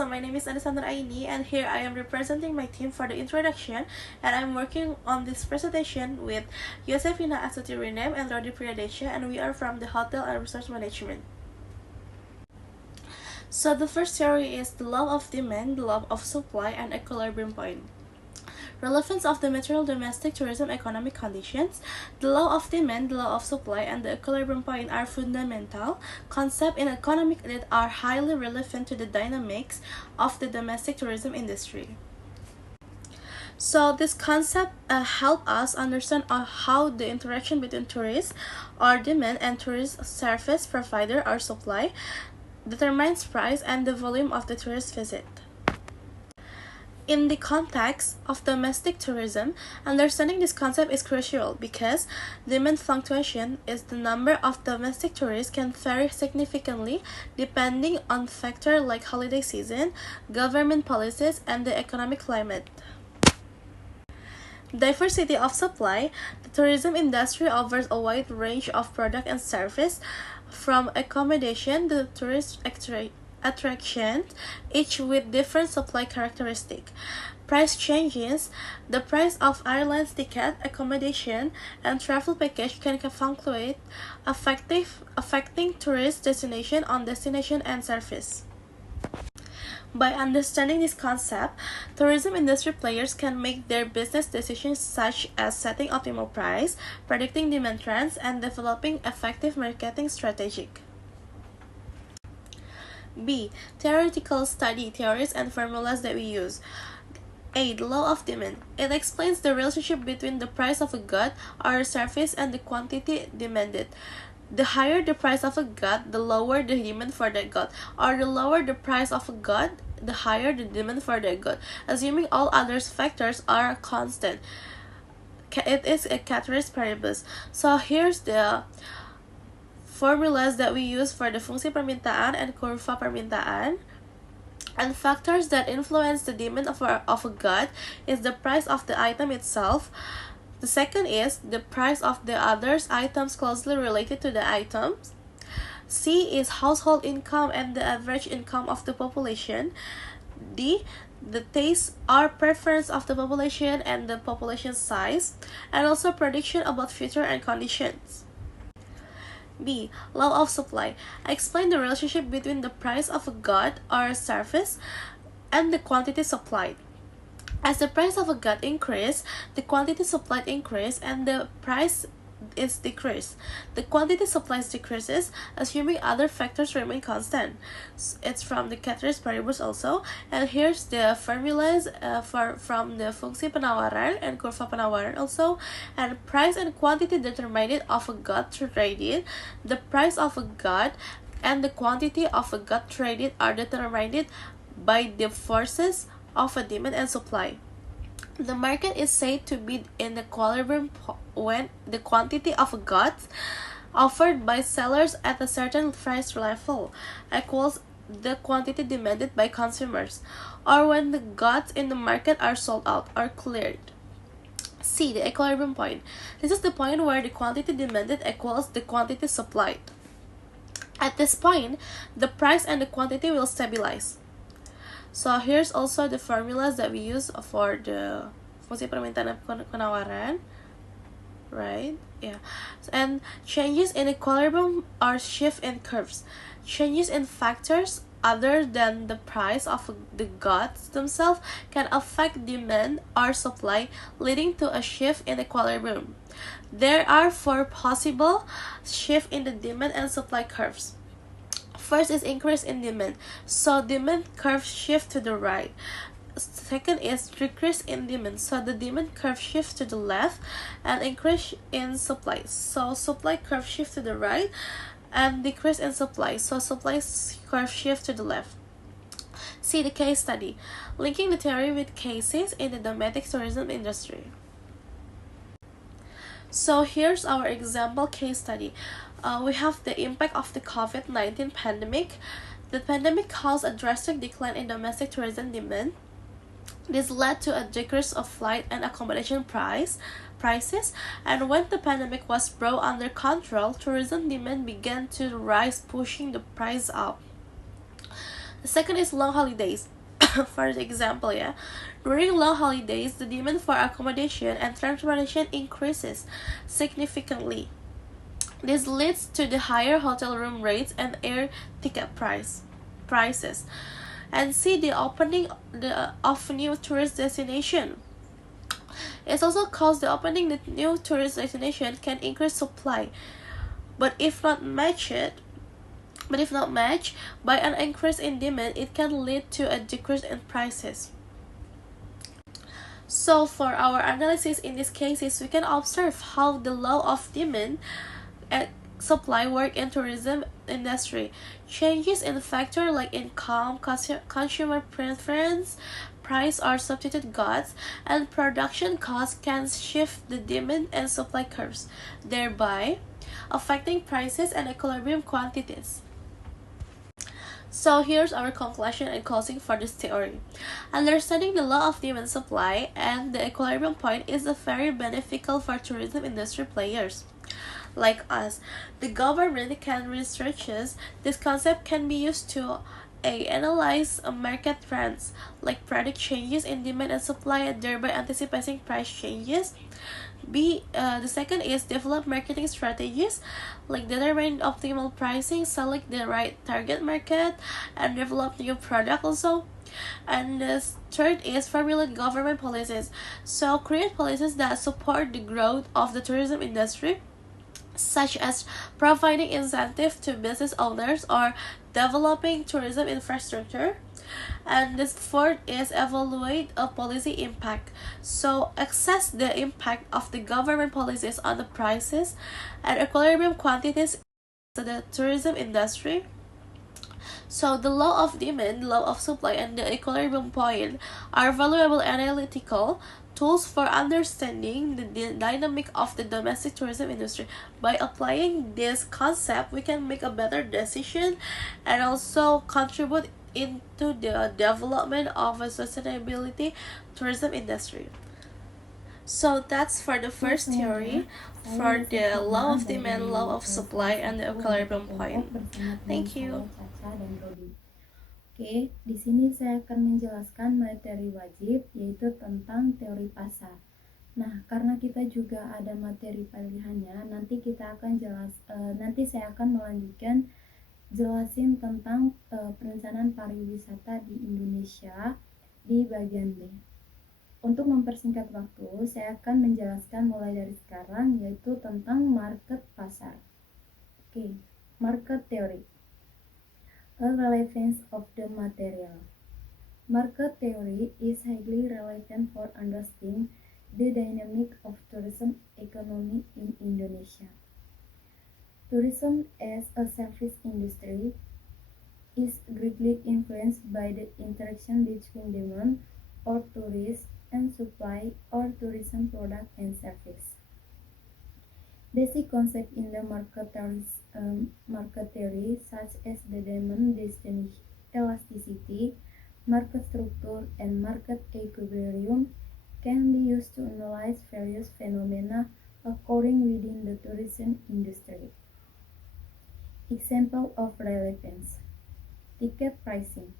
so my name is Alessandra Aini, and here I am representing my team for the introduction, and I'm working on this presentation with Yosefina Asuti Rinem and Rodi Priyadesha, and we are from the Hotel and Research Management. So the first theory is the law of demand, the law of supply, and equilibrium point. Relevance of the material domestic tourism economic conditions. The law of demand, the law of supply, and the equilibrium point are fundamental concepts in economics that are highly relevant to the dynamics of the domestic tourism industry. So this concept help us understand how the interaction between tourists or demand and tourist service provider or supply determines price and the volume of the tourist visit. In the context of domestic tourism, understanding this concept is crucial because demand fluctuation is the number of domestic tourists can vary significantly depending on factors like holiday season, government policies, and the economic climate. Diversity of supply. The tourism industry offers a wide range of product and service, from accommodation to tourist attractions, each with different supply characteristics. Price changes. The price of airlines ticket, accommodation, and travel package can fluctuate, affecting tourist destination on destination and service. By understanding this concept, tourism industry players can make their business decisions such as setting optimal price, predicting demand trends, and developing effective marketing strategies. B. Theoretical study theories and formulas that we use. A. The law of demand. It explains the relationship between the price of a good or a service and the quantity demanded. The higher the price of a good, the lower the demand for that good, or the lower the price of a good, the higher the demand for that good, assuming all other factors are constant. It is a ceteris paribus. So here's the formulas that we use for the fungsi permintaan and kurva permintaan. And factors that influence the demand of a good is the price of the item itself. The second is the price of the other items closely related to the items. C is household income and the average income of the population. D, the taste or preference of the population and the population size, and also prediction about future and conditions. B. Law of supply. Explain the relationship between the price of a good or a service and the quantity supplied. As the price of a good increase, the quantity supplied increase and the price is decreased. The quantity supplied decreases, assuming other factors remain constant. It's from the ceteris paribus also. And here's the formulas from the fungsi penawaran and kurva penawaran also. And price and quantity determined of a good traded. The price of a good and the quantity of a good traded are determined by the forces of a demand and supply. The market is said to be in the equilibrium when the quantity of goods offered by sellers at a certain price level equals the quantity demanded by consumers, or when the goods in the market are sold out or cleared. C. The equilibrium point. This is the point where the quantity demanded equals the quantity supplied. At this point, the price and the quantity will stabilize. So here's also the formulas that we use for the fungsi permintaan dan penawaran, right? Yeah. And changes in equilibrium or shift in curves. Changes in factors other than the price of the goods themselves can affect demand or supply, leading to a shift in equilibrium. There are four possible shifts in the demand and supply curves. First is increase in demand, so demand curve shift to the right. Second is decrease in demand, so the demand curve shifts to the left, and increase in supply, so supply curve shift to the right, and decrease in supply, so supply curve shift to the left. See the case study, linking the theory with cases in the domestic tourism industry. So here's our example case study. We have the impact of the COVID-19 pandemic. The pandemic caused a drastic decline in domestic tourism demand. This led to a decrease of flight and accommodation prices, and when the pandemic was brought under control, tourism demand began to rise, pushing the price up. The second is long holidays. For example, yeah, during long holidays, the demand for accommodation and transportation increases significantly. This leads to the higher hotel room rates and air ticket prices, and see the opening of new tourist destination. It also caused the opening the new tourist destination can increase supply, but if not matched, by an increase in demand, it can lead to a decrease in prices. So for our analysis in these cases, we can observe how the law of demand and supply work in tourism industry. Changes in factor like income, consumer preference, price or substitute goods, and production costs can shift the demand and supply curves, thereby affecting prices and equilibrium quantities. So here's our conclusion and closing for this theory. Understanding the law of demand and supply and the equilibrium point is very beneficial for tourism industry players like us. The government can research this concept can be used to analyze market trends, like predict changes in demand and supply and thereby anticipating price changes. The second is develop marketing strategies, like determine optimal pricing, select the right target market, and develop new product also. And the third is formulate government policies. So create policies that support the growth of the tourism industry, such as providing incentive to business owners or developing tourism infrastructure. And this fourth is evaluate a policy impact. So assess the impact of the government policies on the prices and equilibrium quantities to the tourism industry. So the law of demand, law of supply, and the equilibrium point are valuable analytical tools for understanding the dynamic of the domestic tourism industry. By applying this concept, we can make a better decision and also contribute into the development of a sustainability tourism industry. So that's for the first theory, for the law of demand, law of supply, and the equilibrium point. Thank you. Caca dan Rodi. Oke, di sini saya akan menjelaskan materi wajib, yaitu tentang teori pasar. Nah, karena kita juga ada materi pilihannya, nanti saya akan melanjutkan jelasin tentang perencanaan pariwisata di Indonesia di bagian B. Untuk mempersingkat waktu, saya akan menjelaskan mulai dari sekarang, yaitu tentang market pasar. Oke, market theory. A relevance of the material. Market theory is highly relevant for understanding the dynamic of tourism economy in Indonesia. Tourism as a service industry is greatly influenced by the interaction between demand or tourists and supply or tourism product and service. Basic concepts in the market theory, such as the demand destination elasticity, market structure, and market equilibrium, can be used to analyze various phenomena occurring within the tourism industry. Example of relevance: ticket pricing.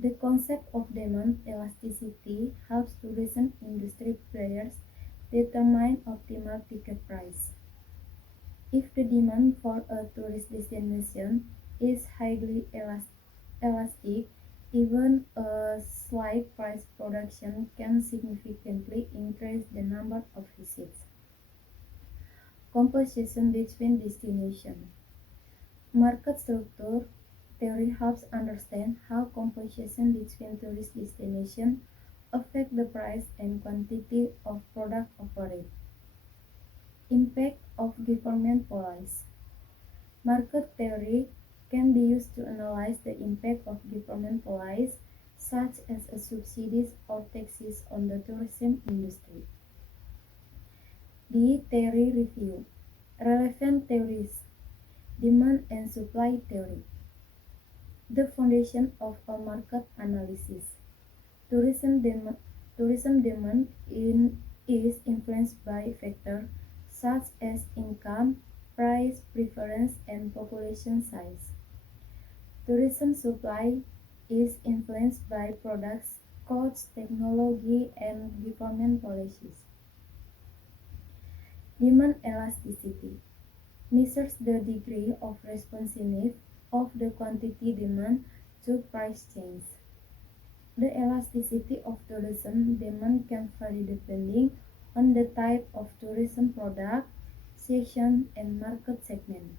The concept of demand elasticity helps tourism industry players determine optimal ticket price. If the demand for a tourist destination is highly elastic, even a slight price reduction can significantly increase the number of visits. Composition between destinations. Market structure theory helps understand how composition between tourist destinations affect the price and quantity of product offered. Impact of government policies. Market theory can be used to analyze the impact of government policies, such as subsidies or taxes on the tourism industry. The theory review. Relevant theories. Demand and supply theory. The foundation of a market analysis. Tourism demand is influenced by factors such as income, price, preference, and population size. Tourism supply is influenced by products, costs, technology, and government policies. Demand elasticity measures the degree of responsiveness of the quantity demand to price change. The elasticity of tourism demand can vary depending on the type of tourism product, season, and market segment.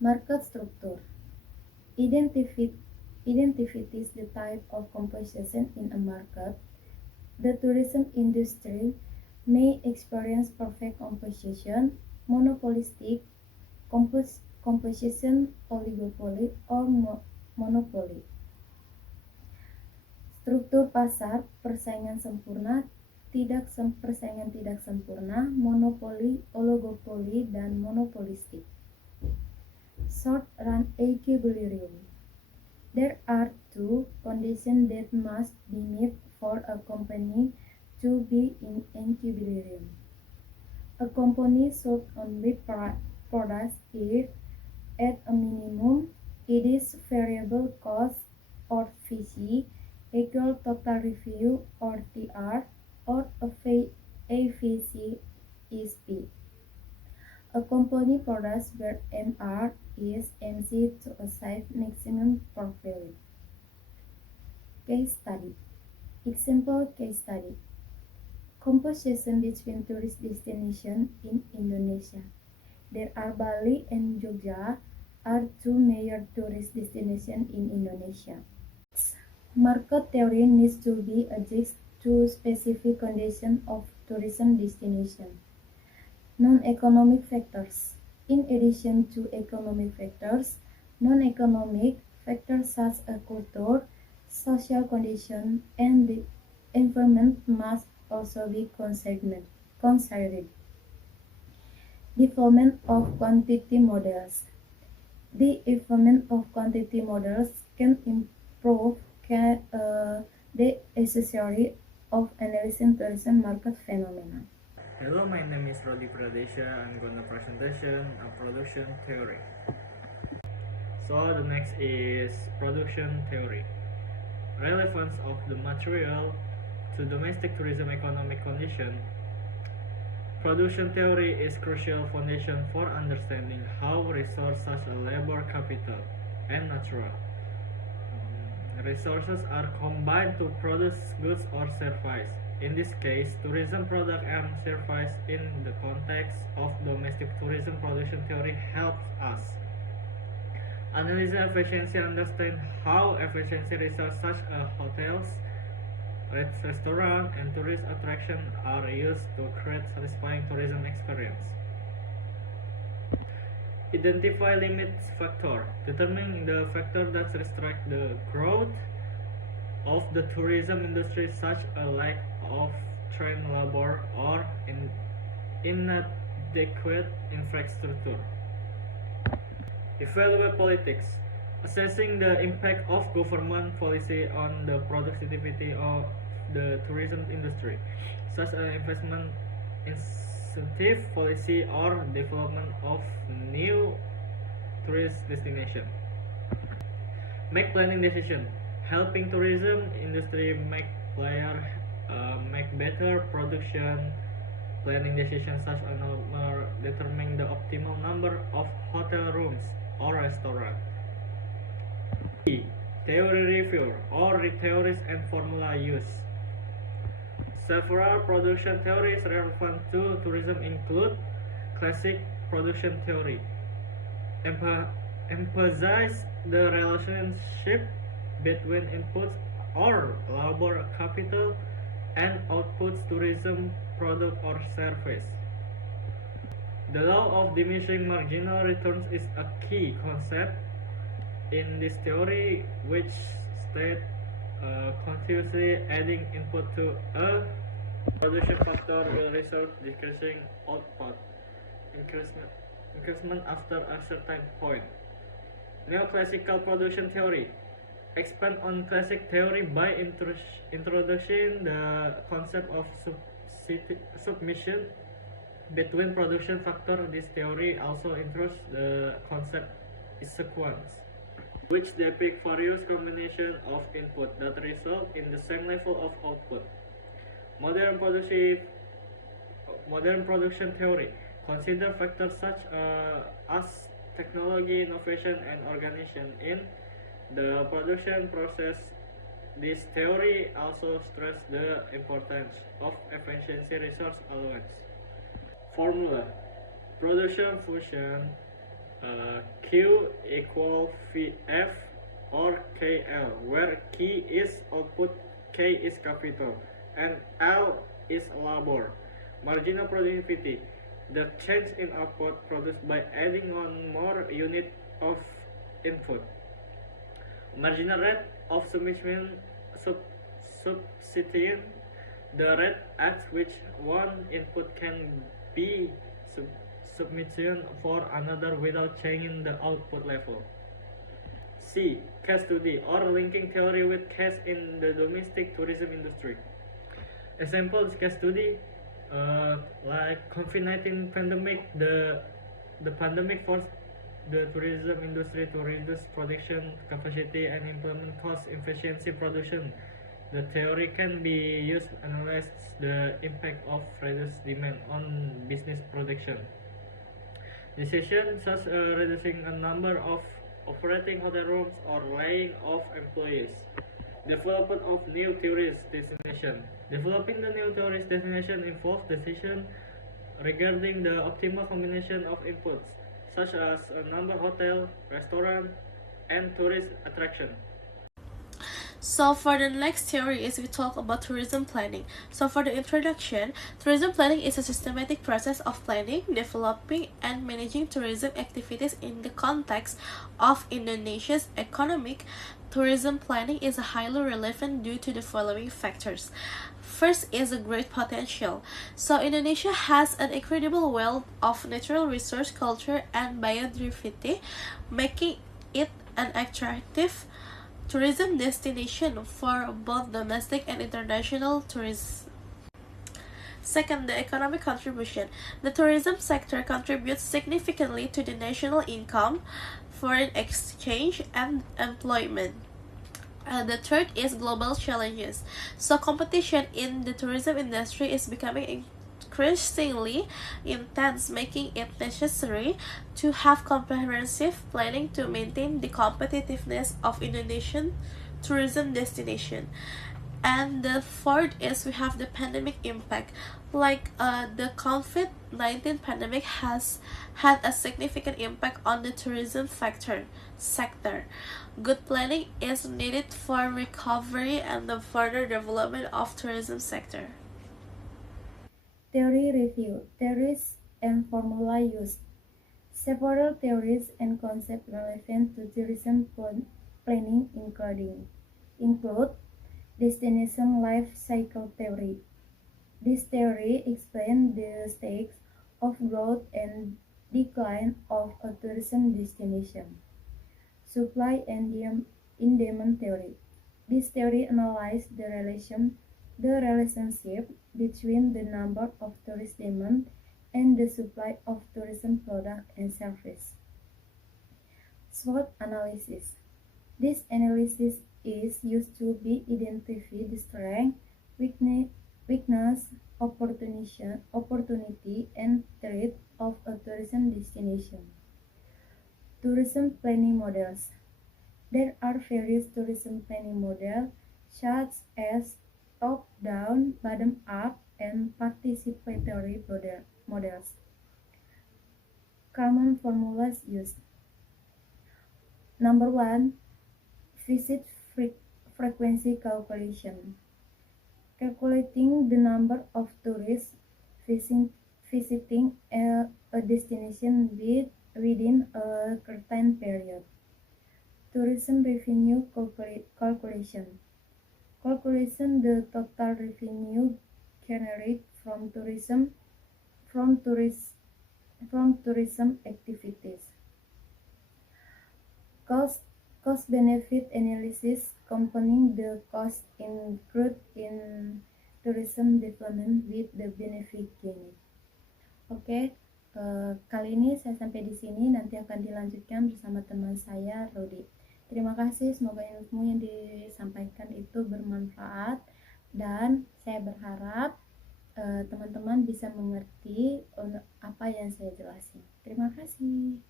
Market structure identifies the type of composition in a market. The tourism industry may experience perfect composition, monopolistic composition, oligopoly, or monopoly. Struktur pasar, persaingan tidak sempurna, monopoli, oligopoli, dan monopolistik. Short run equilibrium. There are two conditions that must be met for a company to be in equilibrium. A company should only produce if, at a minimum, its variable cost or VC equal total revenue or TR, or AVC is P. A company produces where MR is MC to achieve maximum profit. Case study. Example case study. Composition between tourist destinations in Indonesia. There are Bali and Jogja are two major tourist destinations in Indonesia. Market theory needs to be adjusted to specific conditions of tourism destination. Non-economic factors. In addition to economic factors, non-economic factors such as culture, social condition, and the environment must also be considered. Development of quantity models. The development of quantity models can improve the accuracy of analyzing tourism market phenomena. Hello, my name is Rodi Pradesha. I'm gonna presentation a production theory. So the next is production theory. Relevance of the material to domestic tourism economic condition. Production theory is crucial foundation for understanding how resources such as labor capital and natural resources are combined to produce goods or services. In this case, tourism product and service in the context of domestic tourism production theory helps us analyze efficiency, understand how efficiency resources such as hotels, restaurants, and tourist attractions are used to create satisfying tourism experience. Identify limit factor. Determine the factor that restrict the growth of the tourism industry, such a lack of trained labor or inadequate infrastructure. Evaluate politics. Assessing the impact of government policy on the productivity of the tourism industry, such as investment incentive policy or development of new tourist destination. Make planning decision. Helping tourism industry make better production planning decisions, such as determining the optimal number of hotel rooms or restaurant. Theory review or theories and formula use. Several production theories relevant to tourism include classic production theory, emphasize the relationship between inputs or labor capital and outputs tourism product or service. The law of diminishing marginal returns is a key concept in this theory, which states continuously adding input to a production factor will result decreasing output increment after a certain point. Neoclassical production theory expand on classic theory by introducing the concept of submission between production factor. This theory also introduces the concept sequence. which depict various combinations of input that result in the same level of output. Modern production theory consider factors such as technology, innovation, and organization in the production process. This theory also stresses the importance of efficiency resource allowance. Formula: production function Q equal F or KL, where K is output, K is capital, and L is labor. Marginal productivity: the change in output produced by adding one more unit of input. Marginal rate of substitution: the rate at which one input can be substituted for another without changing the output level. C. Case study or linking theory with case in the domestic tourism industry. Examples case study like COVID-19 pandemic. The pandemic forced the tourism industry to reduce production capacity and implement cost efficiency production. The theory can be used to analyze the impact of reduced demand on business production. Decisions such as reducing a number of operating hotel rooms or laying off employees. Development of new tourist destination. Developing the new tourist destination involves decisions regarding the optimal combination of inputs, such as a number of hotel, restaurant, and tourist attraction. So for the next theory is we talk about tourism planning. So for the introduction, tourism planning is a systematic process of planning, developing, and managing tourism activities in the context of Indonesia's economic. Tourism planning is highly relevant due to the following factors. First is a great potential. So Indonesia has an incredible wealth of natural resource, culture, and biodiversity, making it an attractive tourism destination for both domestic and international tourists. Second, the economic contribution. The tourism sector contributes significantly to the national income, foreign exchange, and employment. And the third is global challenges. So competition in the tourism industry is becoming increasingly intense, making it necessary to have comprehensive planning to maintain the competitiveness of Indonesian tourism destination. And the fourth is we have the pandemic impact. The COVID-19 pandemic has had a significant impact on the tourism sector. Good planning is needed for recovery and the further development of tourism sector. Theory review, theories and formula used. Several theories and concepts relevant to tourism planning include destination life cycle theory. This theory explains the stages of growth and decline of a tourism destination. Supply and demand theory. This theory analyzes the relationship between the number of tourist demand and the supply of tourism product and service. SWOT analysis. This analysis is used to identify the strength, weakness, opportunity, and threat of a tourism destination. Tourism planning models. There are various tourism planning models, such as top-down, bottom-up, and participatory models. Common formulas used. Number 1. Visit frequency calculation. Calculating the number of tourists visiting a destination within a certain period. Tourism revenue calculation. Calculation the total revenue generated from tourism activities. Cost benefit analysis comparing the cost incurred in tourism development with the benefit gained. Oke, kali ini saya sampai di sini, nanti akan dilanjutkan bersama teman saya Rudi. Terima kasih, semoga ilmu yang disampaikan itu bermanfaat dan saya berharap teman-teman bisa mengerti apa yang saya jelasin. Terima kasih.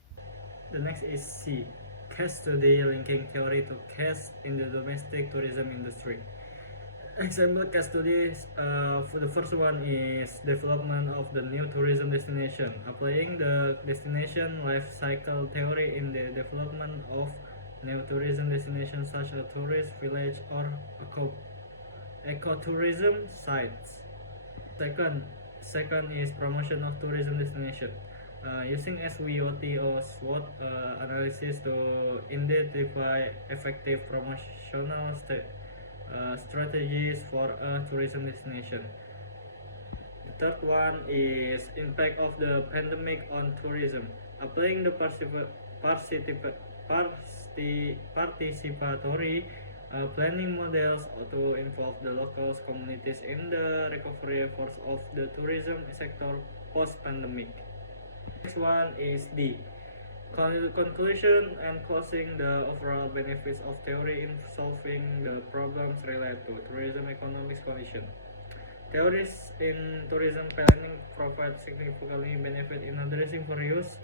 The next is C. Case study linking theory to case in the domestic tourism industry. Example case studies, for the first one is development of the new tourism destination, applying the destination life cycle theory in the development of new tourism destinations such as tourist village or ecotourism sites. Second is promotion of tourism destination, using SWOT or SWOT analysis to identify effective promotional strategies for a tourism destination. The third one is impact of the pandemic on tourism, applying the participatory planning models to involve the local communities in the recovery efforts of the tourism sector post-pandemic. Next one is D. Conclusion and closing the overall benefits of theory in solving the problems related to tourism economics condition. Theories in tourism planning provide significantly benefit in addressing various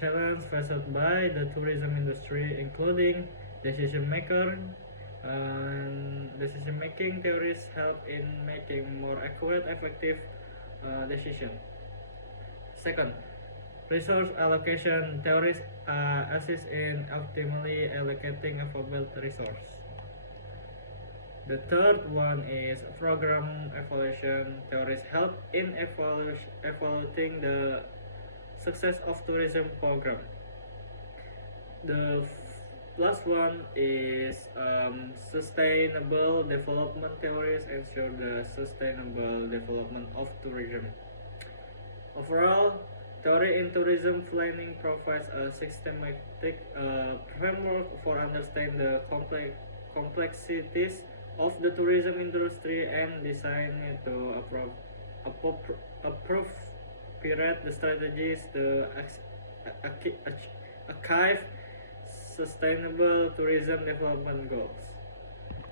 challenges faced by the tourism industry, including decision making theories help in making more accurate, effective decision. Second, resource allocation theories assist in optimally allocating available resource. The third one is program evaluation theories help in evaluating the success of tourism program. The last one is sustainable development theories ensure the sustainable development of tourism. Overall, theory in tourism planning provides a systematic framework for understanding the complexities of the tourism industry and design to appropriate the strategies to achieve sustainable tourism development goals.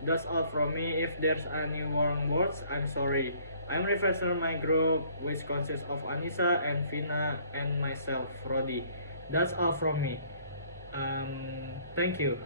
That's all from me. If there's any wrong words, I'm sorry. I'm representing my group, which consists of Anissa and Vina and myself, Rodi. That's all from me. Thank you.